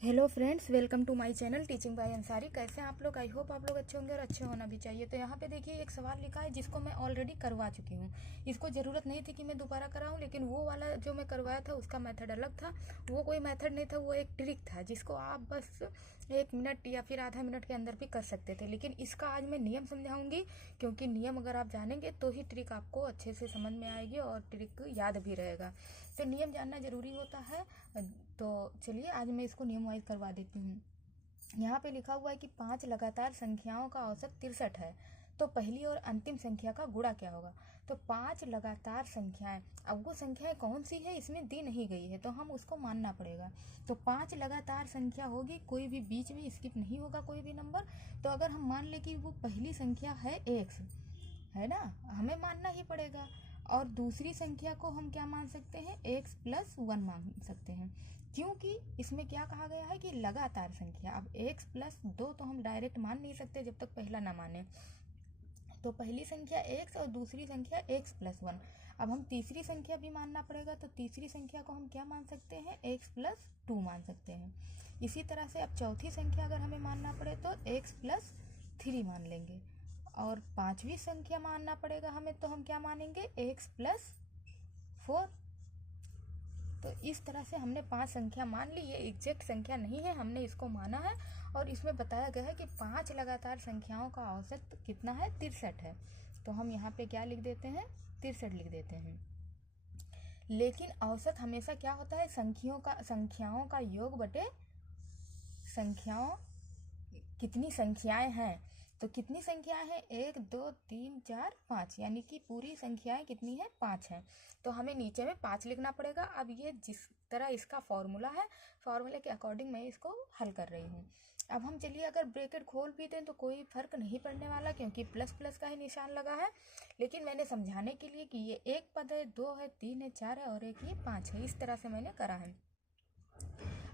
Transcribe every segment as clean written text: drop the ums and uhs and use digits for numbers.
Hello friends, welcome to my channel teaching by Ansari. कैसे हैं आप लोग? आई होप आप लोग अच्छे होंगे और अच्छे होना भी चाहिए। तो यहाँ पे देखिए एक सवाल लिखा है जिसको मैं ऑलरेडी करवा चुकी हूँ। इसको ज़रूरत नहीं थी कि मैं दोबारा कराऊँ, लेकिन वो वाला जो मैं करवाया था उसका मेथड अलग था। वो कोई मेथड नहीं था, वो एक ट्रिक था जिसको आप बस 1 मिनट या फिर आधा मिनट के अंदर भी कर सकते थे। लेकिन इसका आज मैं नियम समझाऊंगी, क्योंकि नियम अगर आप जानेंगे तो ही ट्रिक आपको अच्छे से समझ में आएगी और ट्रिक याद भी रहेगा। तो नियम जानना ज़रूरी होता है। तो चलिए आज मैं इसको नियम वाइज करवा देती हूँ। यहाँ पे लिखा हुआ है कि 5 लगातार संख्याओं का औसत 63 है, तो पहली और अंतिम संख्या का गुणा क्या होगा। तो 5 लगातार संख्याएं, अब वो संख्याएं कौन सी है इसमें दी नहीं गई है, तो हम उसको मानना पड़ेगा। तो 5 लगातार संख्या होगी, कोई भी बीच में स्किप नहीं होगा कोई भी नंबर। तो अगर हम मान लें कि वो पहली संख्या है x, है ना, हमें मानना ही पड़ेगा। और दूसरी संख्या को हम क्या मान सकते हैं, x+1 मान सकते हैं, क्योंकि इसमें क्या कहा गया है कि लगातार संख्या। अब x+2 तो हम डायरेक्ट मान नहीं सकते जब तक पहला ना माने। तो पहली संख्या x और दूसरी संख्या x+1। अब हम तीसरी संख्या भी मानना पड़ेगा, तो तीसरी संख्या को हम क्या मान सकते हैं, x+2 मान सकते हैं। इसी तरह से अब चौथी संख्या अगर हमें मानना पड़े तो x+3 मान लेंगे। और पांचवी संख्या मानना पड़ेगा हमें, तो हम क्या मानेंगे, x+4। तो इस तरह से हमने 5 संख्या मान ली। ये एग्जैक्ट संख्या नहीं है, हमने इसको माना है। और इसमें बताया गया है कि 5 लगातार संख्याओं का औसत कितना है, 63 है। तो हम यहाँ पे क्या लिख देते हैं, 63 लिख देते हैं। लेकिन औसत हमेशा क्या होता है, संख्याओं का योग बटे संख्याओं, कितनी संख्याएं हैं। तो कितनी संख्याएं हैं, 1 2 3 4 5, यानी कि पूरी संख्याएं कितनी है, 5 हैं। तो हमें नीचे में 5 लिखना पड़ेगा। अब ये जिस तरह इसका फॉर्मूला है, फॉर्मूले के अकॉर्डिंग मैं इसको हल कर रही हूँ। अब हम चलिए अगर ब्रैकेट खोल भी दें तो कोई फर्क नहीं पड़ने वाला, क्योंकि प्लस प्लस का ही निशान लगा है। लेकिन मैंने समझाने के लिए कि ये एक पद है, 2 है, 3 है, 4 है और एक ये 5 है, इस तरह से मैंने करा है।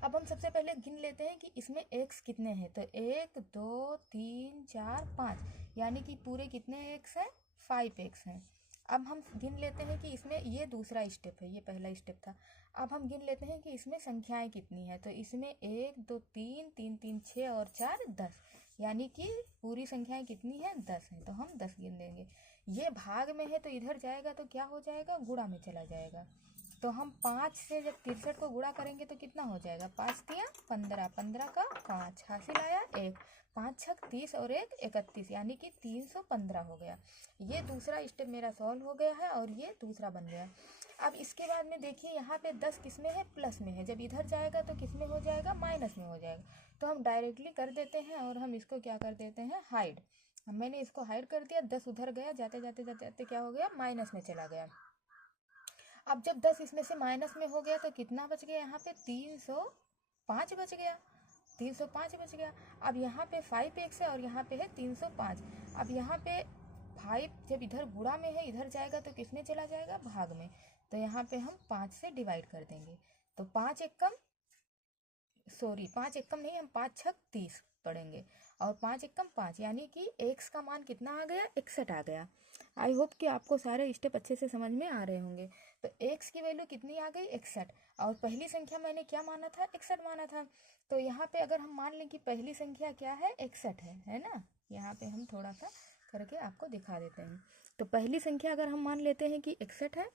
अब हम सबसे पहले गिन लेते हैं कि इसमें एक्स कितने हैं। तो 1 2 3 4 5, यानी कि पूरे कितने एक्स हैं, 5 एक्स हैं। अब हम गिन लेते हैं कि इसमें, ये दूसरा स्टेप है, ये पहला स्टेप था। अब हम गिन लेते हैं कि इसमें संख्याएं कितनी है। तो इसमें 1 2 3 3 3 6 और 4 10, यानी कि पूरी संख्याएं कितनी है, 10 है। तो हम 10 गिन देंगे। ये भाग में है तो इधर जाएगा तो क्या हो जाएगा, गुणा में चला जाएगा। तो हम 5 से जब 63 को गुणा करेंगे तो कितना हो जाएगा, 5 तिया 15, 15 का 5 हासिल आया 1, 5 छक 30 और 1 31, यानी कि 315 हो गया। ये दूसरा स्टेप मेरा सॉल्व हो गया है और ये दूसरा बन गया। अब इसके बाद में देखिए यहाँ पे 10 किस में है, प्लस में है। जब इधर जाएगा तो किस में हो जाएगा, माइनस में हो जाएगा। तो हम डायरेक्टली कर देते हैं और हम इसको क्या कर देते हैं, हाइड। मैंने इसको हाइड कर दिया, 10 उधर गया, जाते जाते जाते जाते क्या हो गया, माइनस में चला गया। अब जब 10 इसमें से माइनस में हो गया तो कितना बच गया, यहाँ पे 305 बच गया, 305 बच गया। अब यहाँ पे 5x है और यहाँ पे है 305। अब यहाँ पे 5 जब इधर गुणा में है, इधर जाएगा तो किसमें चला जाएगा, भाग में। तो यहाँ पे हम 5 से डिवाइड कर देंगे। तो 5 एकम, सॉरी 5 एकम नहीं, हम 5 छक 30 पढ़ेंगे और 5 एकम 5, यानी कि एक्स का मान कितना आ गया, 61 आ गया। आई होप कि आपको सारे स्टेप अच्छे से समझ में आ रहे होंगे। तो एक्स की वैल्यू कितनी आ गई, 61। और पहली संख्या मैंने क्या माना था, 61 माना था। तो यहाँ पे अगर हम मान लें कि पहली संख्या क्या है, 61 है ना। यहाँ पे हम थोड़ा सा करके आपको दिखा देते हैं। तो पहली संख्या अगर हम मान लेते हैं कि 61 है,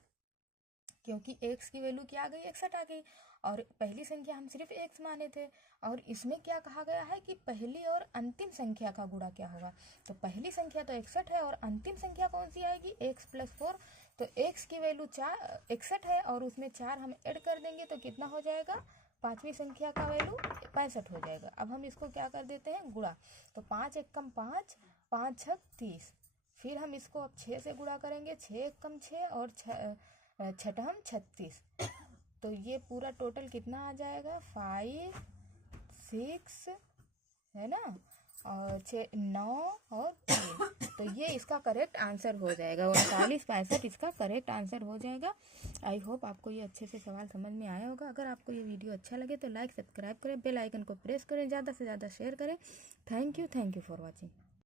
क्योंकि x की वैल्यू क्या आ गई, 61 आ गई। और पहली संख्या हम सिर्फ x माने थे। और इसमें क्या कहा गया है कि पहली और अंतिम संख्या का गुणा क्या होगा। तो पहली संख्या तो 61 है और अंतिम संख्या कौन सी आएगी, x+4। तो x की वैल्यू 61 है और उसमें 4 हम ऐड कर देंगे तो कितना हो जाएगा, पांचवी संख्या का वैल्यू 65 हो जाएगा। अब हम इसको क्या कर देते हैं, गुणा। तो 5 एकम 5, 5 छक 30। फिर हम इसको अब 6 से गुणा करेंगे, 6 एकम 6 और छठम 36। तो ये पूरा टोटल कितना आ जाएगा, 5 6, है ना, और 6 9 और 3। तो ये इसका करेक्ट आंसर हो जाएगा, 39 65 इसका करेक्ट आंसर हो जाएगा। आई होप आपको ये अच्छे से सवाल समझ में आया होगा। अगर आपको ये वीडियो अच्छा लगे तो लाइक सब्सक्राइब करें, बेल आइकन को प्रेस करें, ज़्यादा से ज़्यादा शेयर करें। Thank you for watching.